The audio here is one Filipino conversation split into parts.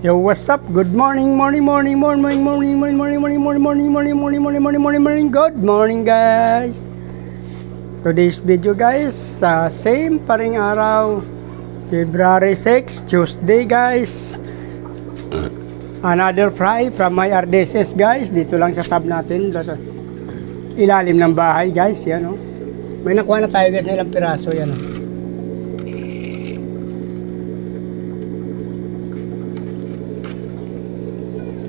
Yo, what's up? Good morning, morning, good morning guys. Today's video guys, sa same pa ring araw, February 6, Tuesday guys. Another fry from my RDSS guys, dito lang sa tab natin, sa ilalim ng bahay guys, yan o. May nakuha na tayo guys na ilang piraso, yan o.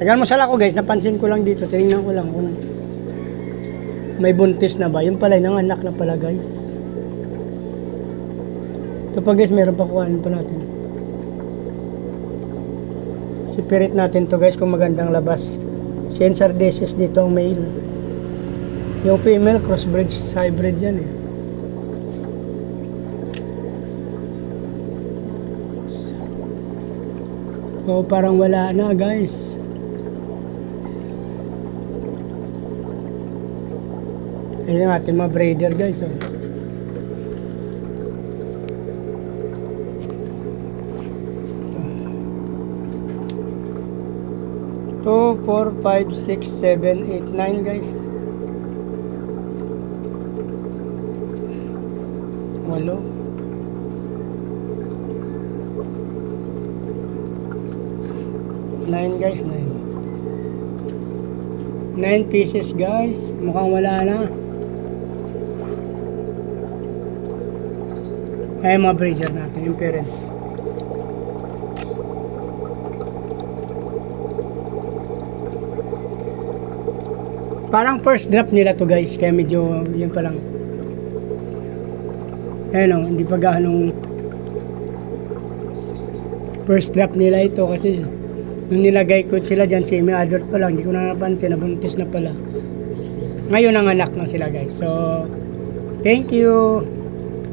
Tagal mo sala ko guys, napansin ko lang dito, tingnan ko lang kung may buntis na ba. Yung pala, nanganak na pala guys. Ito pa guys, meron pa kuhanin pa natin. Sipirit natin to guys kung magandang labas. Sensor desis dito ang male. Yung female, crossbreed, hybrid yan eh. Oh, parang wala na guys. Ayan ang ating mga breeder guys oh. Two, 4, 5, 6, 7, 8, 9 guys. 8 9 guys, 9 pieces guys. Mukhang wala na. Ay mga breeder natin, yung parents. Parang first drop nila to guys, kaya medyo yun pa lang. Ayun o, hindi pa gaanong first drop nila ito kasi nung nilagay ko sila dyan, semi-adult pa lang, hindi ko na napansin, nabuntis na pala. Ngayon ang anak na sila guys. So, thank you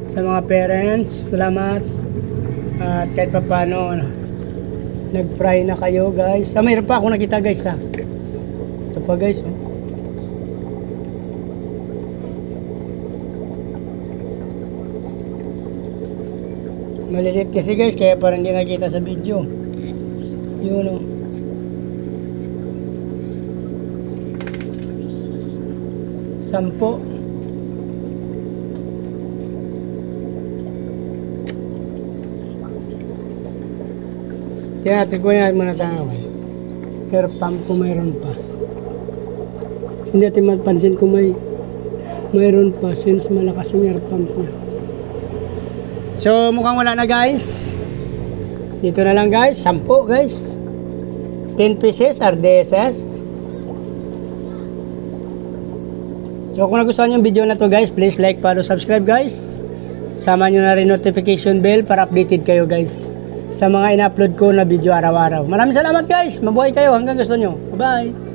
sa mga parents, salamat. At kahit pa paano nag-fry na kayo guys. Mayroon pa ako nakita guys ha. Ito pa guys oh. Maliliit kasi guys, kaya parang hindi nakita sa video. Yun oh. Sampo. Kaya natin kunin natin muna tayo. Air pump kung mayroon pa. Hindi natin mapansin kung mayroon pa since malakas yung air pump niya. So mukhang wala na guys. Dito na lang guys. 10 guys. 10 pieces RDSS. So kung nagustuhan yung video na to guys, please like, follow, subscribe guys. Sama nyo na rin notification bell para updated kayo guys sa mga ina-upload ko na video araw-araw. Maraming salamat guys. Mabuhay kayo hanggang gusto nyo. Bye-bye.